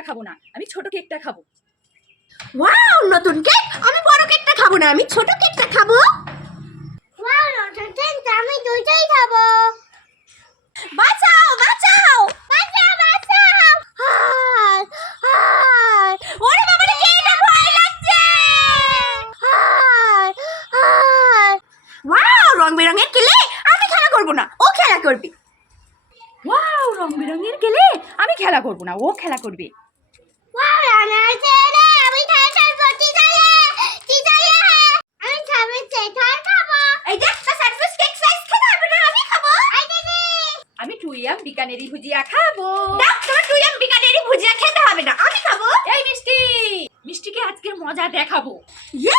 কেকটা খাব না আমি ছোট কেকটা খাব। ওয়াও নতুন কেক? আমি বড় কেকটা খাব না আমি ছোট কেকটা খাব। ওয়াও নতুন কেক আমি দুটোই খাব। বাঁচাও বাঁচাও। বাঁচাও বাঁচাও। ওরে বাবা রে কেকটা ভয় লাগছে। ওয়াও রং বেরঙের কেলে আমি খেলা করব না ও খেলা করবে। ওয়াও রং বেরঙের কেলে আমি খেলা করব না ও খেলা করবে। টুইয়াম বিকানেরি ভুজিয়া খাব। তোমার তুই আমি বিকানেরি ভুজিয়া খেতে হবে না আমি খাব। এই মিষ্টি মিষ্টিকে আজকে মজা দেখাবো। ইয়ে!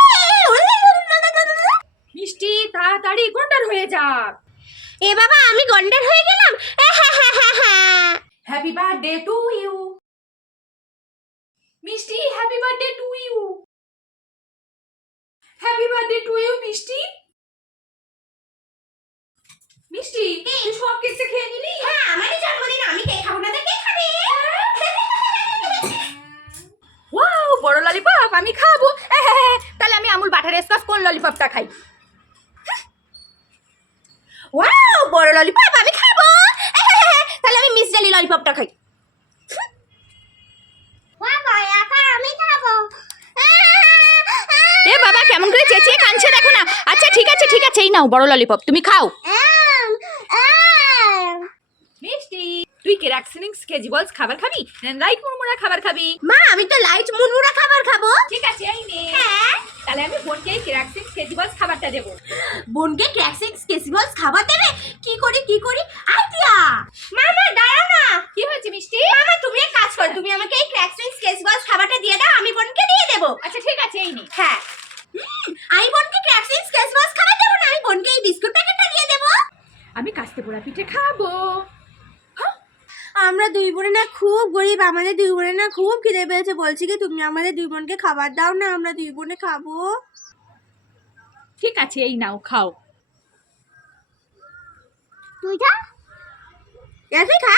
মিষ্টি তাড়াতাড়ি গন্ডার হয়ে যা। এ বাবা আমি গন্ডার হয়ে গেলাম? হ্যাপি বার্থডে টু ইউ মিষ্টি happy birthday to you happy birthday to you মিষ্টি মিষ্টি তুই সব কেকটা খেয়ে নিলি? হ্যাঁ আমারই জন্মদিন আমি কেক খাব না তো কে খাবে? ওয়াও বড় ললিপপ আমি খাব। তাহলে আমি আমুল বাটার স্কচ কোন ললিপপটা খাই? ওয়াও বড় ললিপপ আমি খাব। তাহলে আমি মিস জালি ললিপপটা খাই। এ বাবা কেমন করে চেঁচিয়ে কাঁদছে দেখো না। আচ্ছা ঠিক আছে ঠিক আছে এই নাও বড় ললিপপ তুমি খাও আম আম মিষ্টি তুই কেরাক্সিনিক্স কেজি বলস খাবার খাবি? লাইট মুড়মুড়া খাবার খাবি? মা আমি তো লাইট মুড়মুড়া খাবার খাব। ঠিক আছে এই নে। হ্যাঁ। তাহলে আমি বোনকে কেরাক্সিনিক্স কেজি বলস খাবারটা দেবো। বোনকে ক্র্যাকসিক্স কেসিবলস খাবার দেবে? কি করি কি করি? আইডিয়া মামা দাঁড়াও না। কি হয়েছে মিষ্টি? মামা তুমি এক কাজ করো তুমি আমাকে এই ক্র্যাকসিক্স কেসিবলস খাবারটা দিয়ে দাও আমি বোনকে দিয়ে দেবো। আচ্ছা ঠিক আছে এই নে। হ্যাঁ। আমি বোনকে ক্র্যাকসিক্স কেসিবলস খাবার দেবো না আমি বোনকে এই বিস্কুট প্যাকেটটা দিয়ে দেবো। আমি কাস্তে পোড়া পিঠে খাব। আমরা দুই বোনে না খুব গরিব আমাদের দুই বোনে না খুব খিদে পেয়েছে। বলছি কি তুমি আমাদের দুই বোনকে খাবার দাও না আমরা দুই বোনে খাব। ঠিক আছে এই নাও খাও। তুই খা। এসে খা?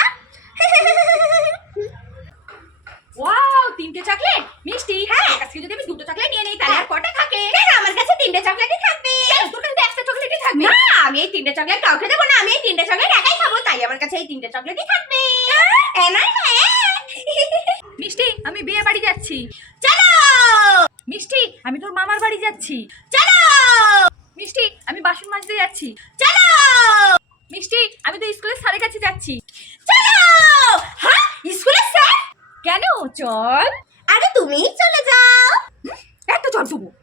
ওয়াও তিনটে চকলেট মিষ্টি। হ্যাঁ। আজকে যদি আমি দুটো চকলেট নিয়ে নিই তাহলে আর কটা থাকে? আমার কাছে তিনটে চকলেটই থাকবে। তোর কাছে তো একটা চকলেটই থাকবে। না আমি এই তিনটে চকলেট কাউকে দেবো না আমি এই তিনটে চকলেট একাই খাব তাই আমার কাছে এই তিনটে চকলেটই থাকবে। হ্যাঁ মিষ্টি আমি বিয়ে বাড়ি যাচ্ছি। চলো! মিষ্টি আমি তোর মামার বাড়ি যাচ্ছি। চলো! মিষ্টি আমি বাসন মাজতে যাচ্ছি। চলো! মিষ্টি আমি তো স্কুলের স্যারের কাছে যাচ্ছি। চলো! হ্যাঁ স্কুলে স্যার? কেন? চল। আরে তুমিই চলে যাও। একটা চল তবু।